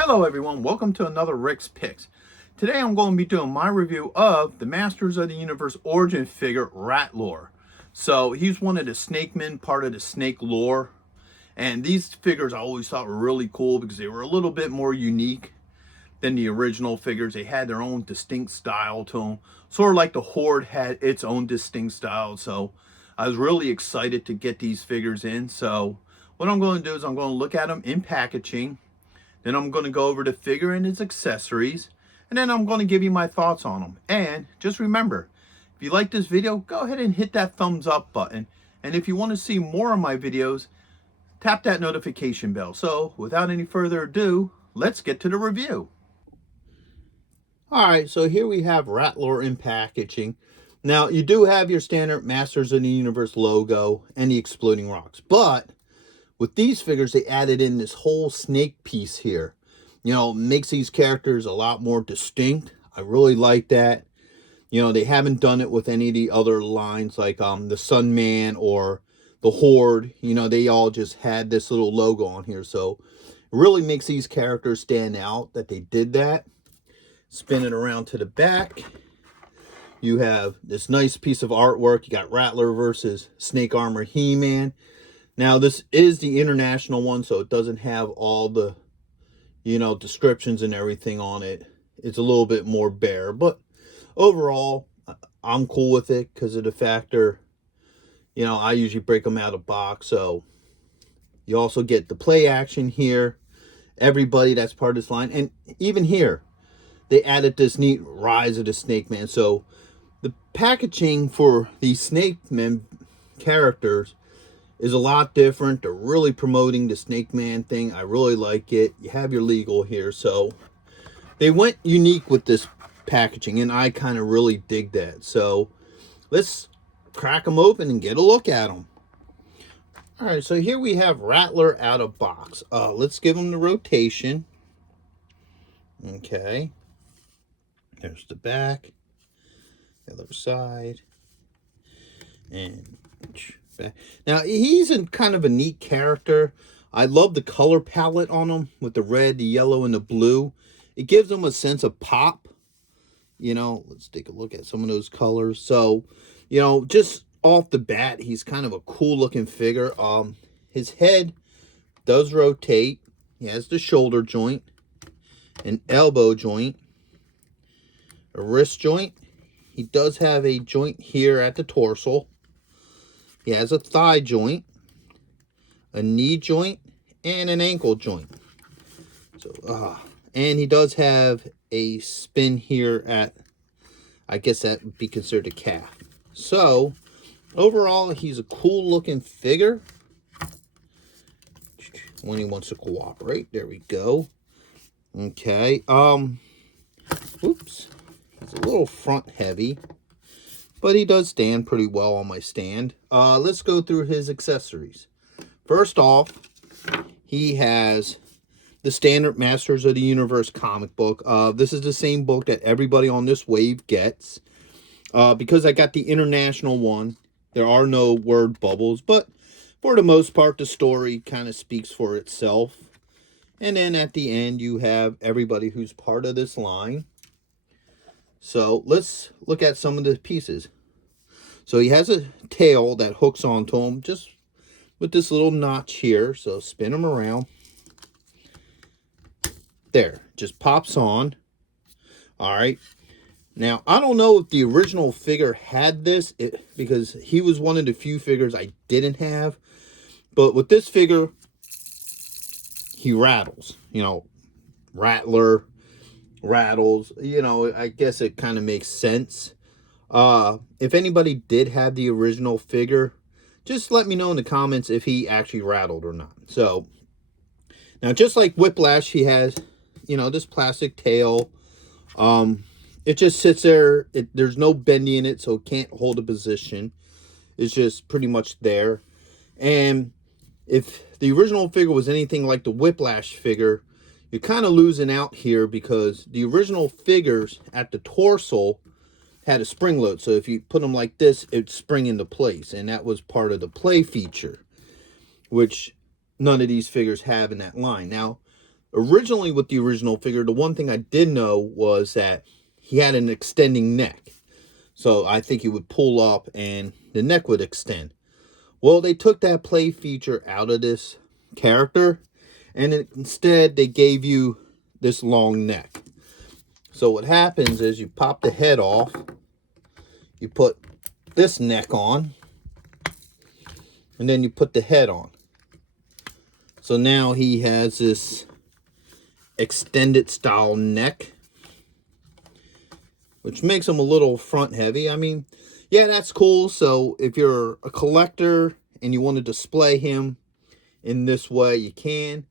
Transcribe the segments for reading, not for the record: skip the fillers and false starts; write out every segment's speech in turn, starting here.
Hello everyone, welcome to another Rick's Picks. Today I'm going to be doing my review of the Masters of the Universe origin figure, Rattlor. So he's one of the Snake Men, part of the Snake lore. And these figures I always thought were really cool because they were a little bit more unique than the original figures. They had their own distinct style to them. Sort of like the Horde had its own distinct style. So I was really excited to get these figures in. So what I'm going to do is I'm going to look at them in packaging. Then I'm going to go over the figure and its accessories. And then I'm going to give you my thoughts on them. And just remember, if you like this video, go ahead and hit that thumbs up button. And if you want to see more of my videos, tap that notification bell. So without any further ado, let's get to the review. Alright, so here we have Rattlor in packaging. Now, you do have your standard Masters of the Universe logo and the exploding rocks. But with these figures, they added in this whole snake piece here. You know, makes these characters a lot more distinct. I really like that. You know, they haven't done it with any of the other lines like the Sun Man or the Horde. You know, they all just had this little logo on here. So it really makes these characters stand out that they did that. Spin it around to the back. You have this nice piece of artwork. You got Rattlor versus Snake Armor He-Man. Now, this is the international one, so it doesn't have all the, you know, descriptions and everything on it. It's a little bit more bare, but overall, I'm cool with it because of the factor, you know, I usually break them out of box. So you also get the play action here, everybody that's part of this line. And even here, they added this neat Rise of the Snake Man. So the packaging for these Snake Men characters is a lot different. They're really promoting the Snake Man thing. I really like it. You have your legal here. So they went unique with this packaging, and I kind of really dig that. So let's crack them open and get a look at them. All right, so here we have Rattlor out of box. Let's give them the rotation. Okay. There's the back, the other side, and back. Now, he's in kind of a neat character. I love the color palette on him with the red, the yellow, and the blue. It gives him a sense of pop. You know, let's take a look at some of those colors. So, you know, just off the bat, he's kind of a cool looking figure. His head does rotate. He has the shoulder joint, an elbow joint, a wrist joint. He does have a joint here at the torso. He has a thigh joint, a knee joint, and an ankle joint. So, and he does have a spin here at, I guess that would be considered a calf. So, overall, he's a cool looking figure. When he wants to cooperate, there we go. Okay, oops. It's a little front heavy, but he does stand pretty well on my stand. Let's go through his accessories. First off, he has the standard Masters of the Universe comic book. This is the same book that everybody on this wave gets. Because I got the international one, there are no word bubbles, but for the most part, the story kind of speaks for itself. And then at the end, you have everybody who's part of this line. So let's look at some of the pieces. So he has a tail that hooks onto him just with this little notch here. So spin him around. There, just pops on. All right. Now, I don't know if the original figure had this because he was one of the few figures I didn't have. But with this figure, he rattles. You know, Rattlor rattles. You know, I guess it kind of makes sense. If anybody did have the original figure, just let me know in the comments if he actually rattled or not. So, now just like Whiplash, he has, you know, this plastic tail. It just sits there. There's no bending in it, so it can't hold a position. It's just pretty much there. And if the original figure was anything like the Whiplash figure, you're kind of losing out here because the original figures at the torso had a spring load. So if you put them like this, it'd spring into place. And that was part of the play feature, which none of these figures have in that line. Now, Originally with the original figure, the one thing I did know was that he had an extending neck. So I think he would pull up and the neck would extend. Well, they took that play feature out of this character, and instead they gave you this long neck. So what happens is you pop the head off, you put this neck on, and then you put the head on. So now he has this extended style neck, which makes him a little front heavy. I mean, yeah, that's cool. So if you're a collector and you want to display him in this way, you can.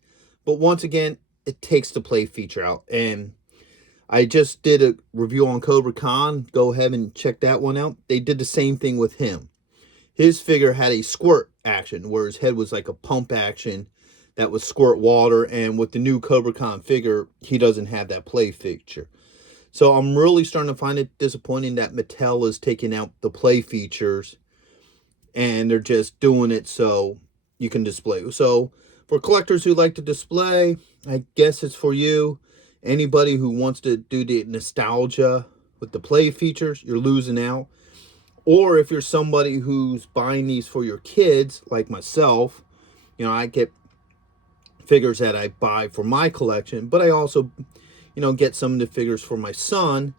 But once again, it takes the play feature out. And I just did a review on Cobra Khan. Go ahead and check that one out. They did the same thing with him. His figure had a squirt action, where his head was like a pump action that would squirt water. And with the new Cobra Khan figure, he doesn't have that play feature. So I'm really starting to find it disappointing that Mattel is taking out the play features and they're just doing it so you can display. So for collectors who like to display, I guess it's for you. Anybody who wants to do the nostalgia with the play features, you're losing out. Or if you're somebody who's buying these for your kids, like myself, you know, I get figures that I buy for my collection, but I also, you know, get some of the figures for my son,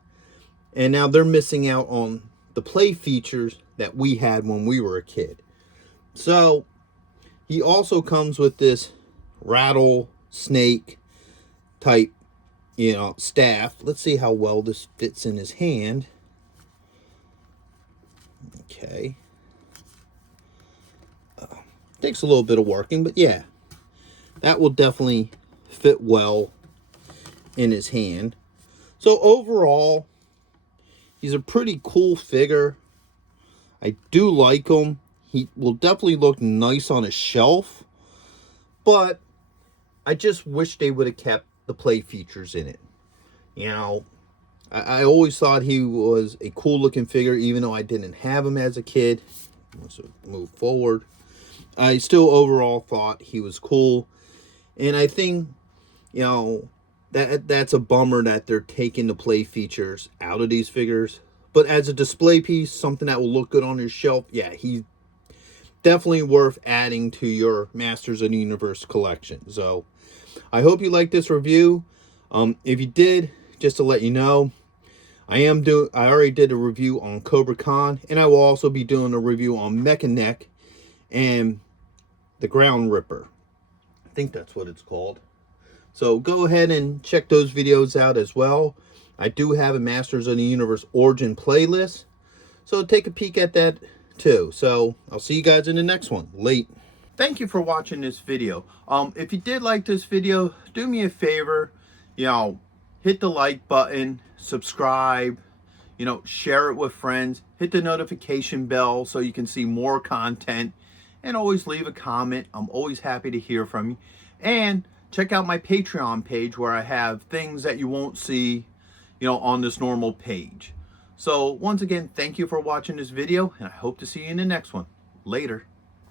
and now they're missing out on the play features that we had when we were a kid. So he also comes with this rattlesnake type, you know, staff. Let's see how well this fits in his hand. Okay. Takes a little bit of working, but yeah, that will definitely fit well in his hand. So overall, he's a pretty cool figure. I do like him. He will definitely look nice on a shelf, but I just wish they would have kept the play features in it. You know, I always thought he was a cool looking figure, even though I didn't have him as a kid. Let's move forward. I still overall thought he was cool. And I think, you know, that's a bummer that they're taking the play features out of these figures. But as a display piece, something that will look good on your shelf, yeah, he's definitely worth adding to your Masters of the Universe collection. So I hope you liked this review. If you did, just to let you know, I already did a review on Cobra Khan, and I will also be doing a review on Mechaneck and the Ground Ripper. I think that's what it's called. So go ahead and check those videos out as well. I do have a Masters of the Universe Origin playlist, so take a peek at that too. So I'll see you guys in the next one. Late. Thank you for watching this video. If you did like this video, do me a favor, you know, hit the like button, subscribe, you know, share it with friends, hit the notification bell so you can see more content, and always leave a comment. I'm always happy to hear from you. And check out my Patreon page where I have things that you won't see, you know, on this normal page. So once again, thank you for watching this video, and I hope to see you in the next one. Later.